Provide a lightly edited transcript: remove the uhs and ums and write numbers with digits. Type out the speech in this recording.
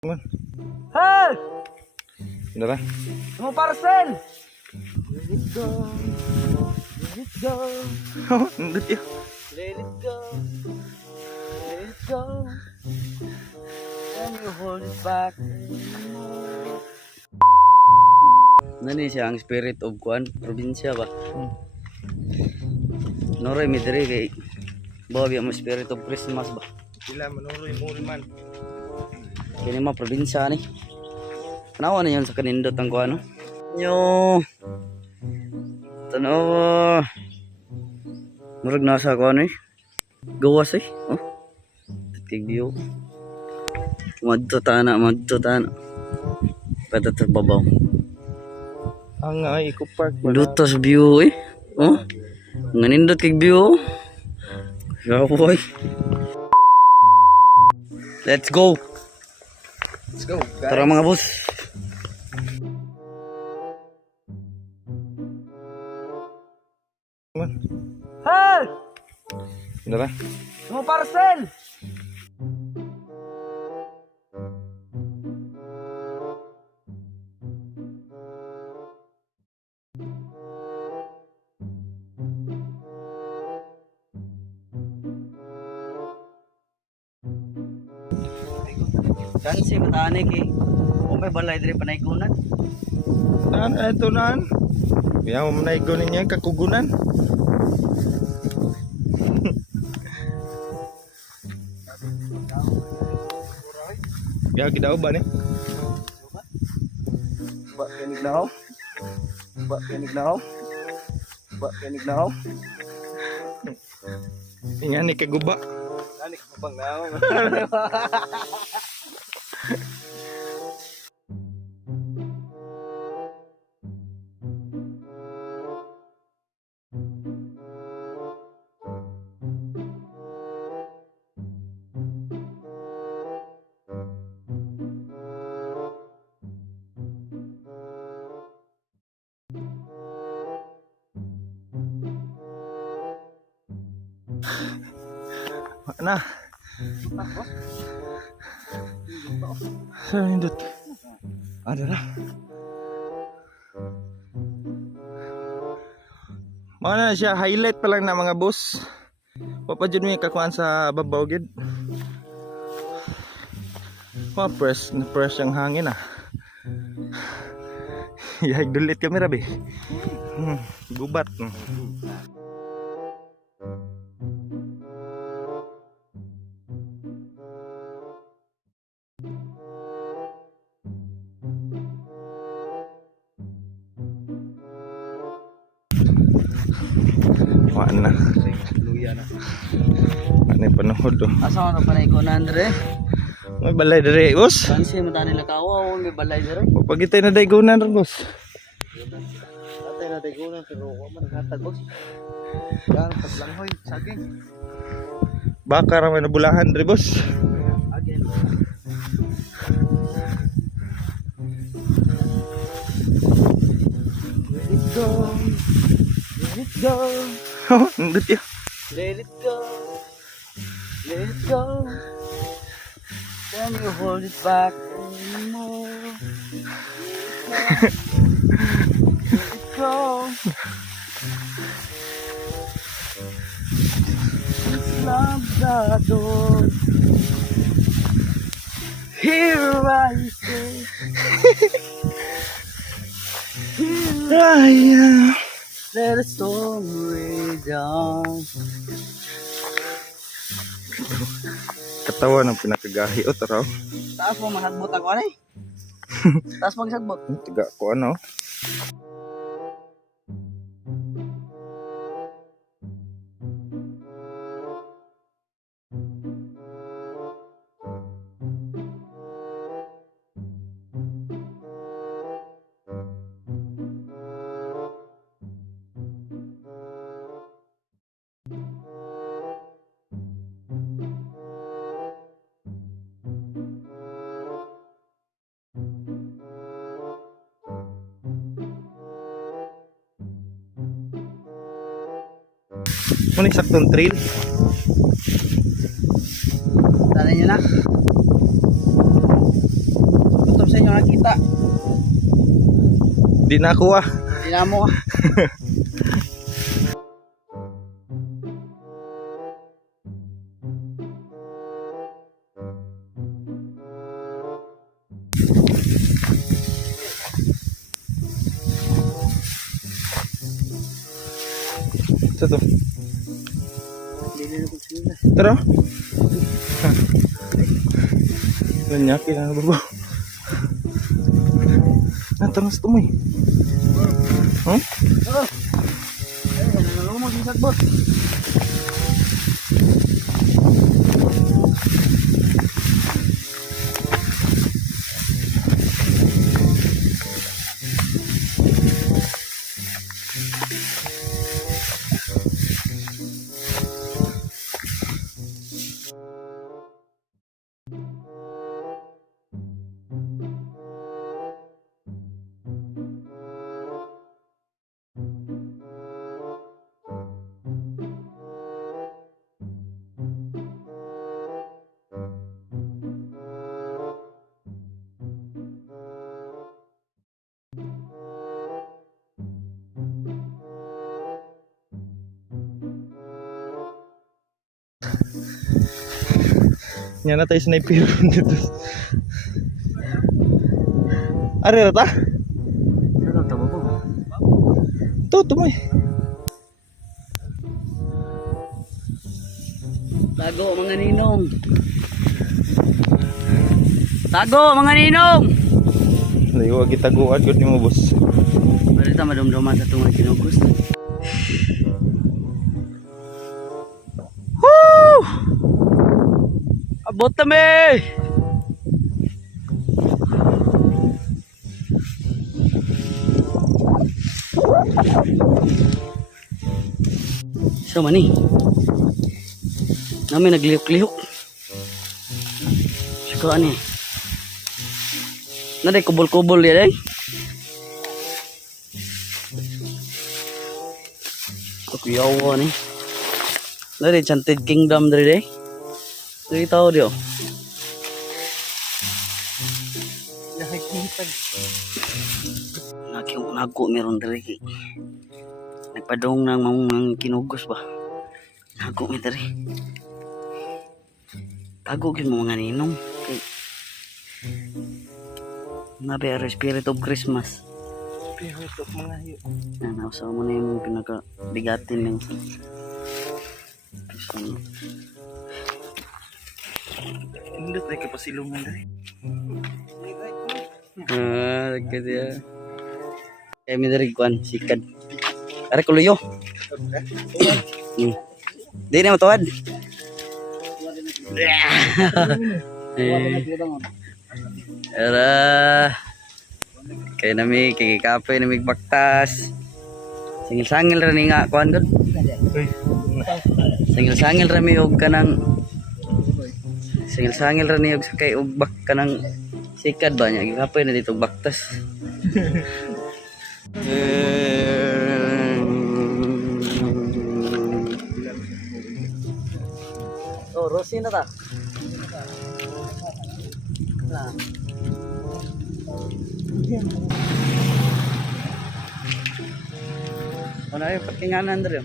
Hey! Ano ba? Mo parcel! Let it go. Let it go. Oh, nandun yun. Let it go. Let it go. Can you hold it back anymore? Nani siya ang spirit of Kuan, probinsya ba? Noray mi diri kay bawa mo spirit of Christmas ba? Sila manuroy muri man. Kini ma probinsya ni. Tanawa na yun sa kanindot ang Kuan no? Nyo. Tanawa. Murag nasa Kuan eh. Gawas eh. Oh. Titig view. Madto tana. Pata babaw. Ang Eco Park ba? Lutas view eh. Oh. Nganindot kay view. Gawoy. Let's go. Let's go, guys. Tara mga boss. Hey! Ano ba? Mo parcel! Kansi matane kay o may balay diri panaykunan. Naan, ito naan. Kaya mo manaigo niya kakugunan. Kaya kidaw ba ni? Ba kanig na ho. Ba kanig na ho. Ba kanig na ho. Ingan ni kaguba. Kanig bang na ho. Na. Saan yung dot? Ada na. Mana siya highlight pa lang na mga boss. Papadyon mo yung kakuan sa babaw gid. Press yung hangin ah. Yag dulit kamera be. Gubat. Wala na. Luya na. Ano yung panahod oh. Asa na panaykunan diri? May balay diri boss. Kansi matane lakaw o may balay diri. Pagitay na daygunan ron boss. Atay na taykunan pero wa man naghatag boss. Yan paglanghoy saging. Baka raman na bulahan diri boss. Again. Let it go. Let it go. Oh, nandun yun. Let it go. Let it go. Can you hold it back anymore? Let it go. Slam the door. Here I stay. Raya. Let the storm rage on. Katawan ng pinakagahi o taraw. Taas mo masagbot ako ani. Taas mo masagbot. Tiga ko ano. Muna saktong trail. Tala nyo na. nakakita. Di na ako ah. Hindi na mo. Ito to. Tara. Banyak na babo. Natangos to mo eh. Huh? Nya na tayo sniper dito. Are rata? Ano tabo po? To mo eh. Tago mga ninong. Tago mga ninong. Layo kita guad gud nimo boss. Balita madumduman sa tungod kinugus. Woo! Abot na me! So mani. Namin naglihok-lihok. Sukaan eh. Naday kubol-kubol ya day. Kuyawa ni. Naday Enchanted Kingdom dari day. Dari tahu dia. Naku meron dari. Nagpadong nang mga kinugos ba. Naku mi dari. Tago gyud mo mga ninong. Nabe are Spirit of Christmas. Spirit of mga hayo. Nausaw mo na yung pinaka-bigatin ng Indot na kapasilungan dali. Lagkat ya. Kaya may darig kuhan, sikad. Are kuluyo. Di na matawad. Ara. Kaya nami kikikapoy nami baktas. Singil-sangil ra ni nga kuhan gud. Singil-sangil ra mi og kanang singil-sangil ra ni og sakay og bak kanang sikad ba nya gikapoy na dito og baktas. Oh, Rosie na ta. Nah. Ano yung patinganan dito?